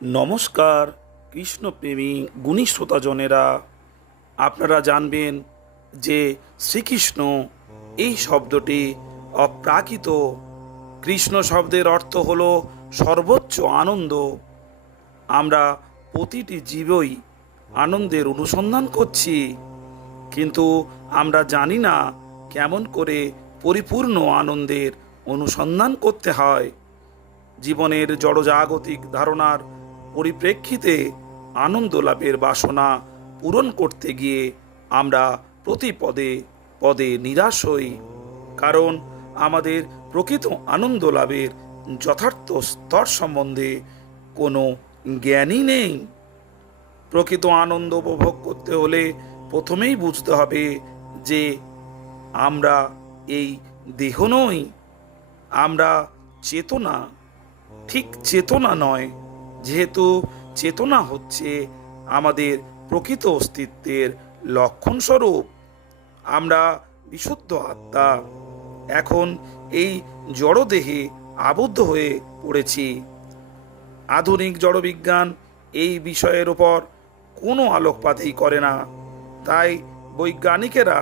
নমস্কার কৃষ্ণপ্রেমী গুণী শ্রোতাজনেরা, আপনারা জানবেন যে শ্রীকৃষ্ণ এই শব্দটি অপ্রাকৃত। কৃষ্ণ শব্দের অর্থ হল সর্বোচ্চ আনন্দ। আমরা প্রতিটি জীবই আনন্দের অনুসন্ধান করছি, কিন্তু আমরা জানি না কেমন করে পরিপূর্ণ আনন্দের অনুসন্ধান করতে হয়। জীবনের জড়জাগতিক ধারণার পরিপ্রেক্ষিতে আনন্দ লাভের বাসনা পূরণ করতে গিয়ে আমরা প্রতি পদে পদে নিরাশ হই, কারণ আমাদের প্রকৃত আনন্দ লাভের যথার্থ স্তর সম্বন্ধে কোনো জ্ঞানই নেই। প্রকৃত আনন্দ উপভোগ করতে হলে প্রথমেই বুঝতে হবে যে আমরা এই দেহ নই, আমরা চেতনা। ঠিক চেতনা নয়, যেহেতু চেতনা হচ্ছে আমাদের প্রকৃত অস্তিত্বের লক্ষণ স্বরূপ। আমরা বিশুদ্ধ আত্মা এখন এই জড়দেহে আবদ্ধ হয়ে পড়েছি। আধুনিক জড়বিজ্ঞান এই বিষয়ের ওপর কোনো আলোকপাতই করে না, তাই বৈজ্ঞানিকেরা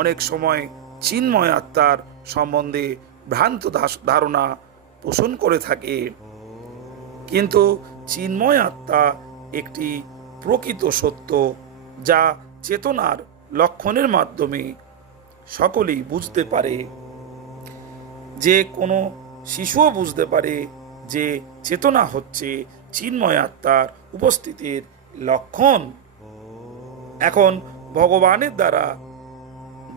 অনেক সময় চিন্ময় আত্মার সম্বন্ধে ভ্রান্ত ধারণা পোষণ করে থাকে। কিন্তু চিন্ময় আত্মা একটি প্রকৃত সত্য, যা চেতনার লক্ষণের মাধ্যমে সকলেই বুঝতে পারে। যে কোনো শিশুও বুঝতে পারে যে চেতনা হচ্ছে চিন্ময় আত্মার উপস্থিতির লক্ষণ। এখন ভগবানের দ্বারা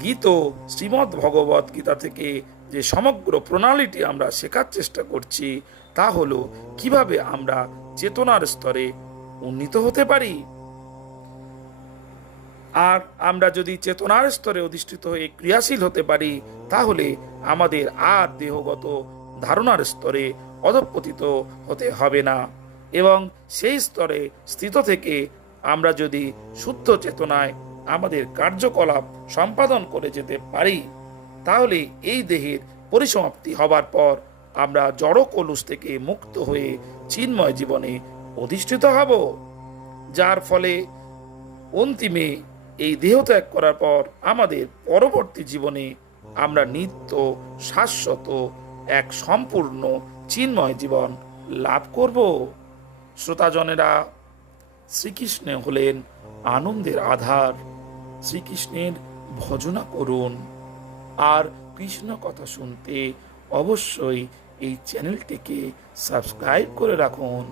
গীত শ্রীমদ্ ভগবত গীতা থেকে যে সমগ্র প্রণালীটি আমরা শেখার চেষ্টা করছি, তা হলো কিভাবে আমরা চেতনার স্তরে উন্নীত হতে পারি। আর আমরা যদি চেতনার স্তরে অধিষ্ঠিত হয়ে ক্রিয়াশীল হতে পারি, তাহলে আমাদের আর দেহগত ধারণার স্তরে অধঃপতিত হতে হবে না, এবং সেই স্তরে স্থিত থেকে আমরা যদি শুদ্ধ চেতনায় আমাদের কার্যকলাপ সম্পাদন করে যেতে পারি, তাহলে এই দেহের পরিসমাপ্তি হবার পর আমরা জড় কলুষ থেকে মুক্ত হয়ে চিন্ময় জীবনে অধিষ্ঠিত হব, যার ফলে অন্তিমে এই দেহ ত্যাগ করার পর আমাদের পরবর্তী জীবনে আমরা নিত্য শাশ্বত এক সম্পূর্ণ চিন্ময় জীবন লাভ করব। শ্রোতাজনেরা, শ্রীকৃষ্ণ হলেন আনন্দের আধার। শ্রীকৃষ্ণের ভজনা করুন, আর কৃষ্ণ কথা শুনতে অবশ্যই এই চ্যানেলটিকে সাবস্ক্রাইব করে রাখুন।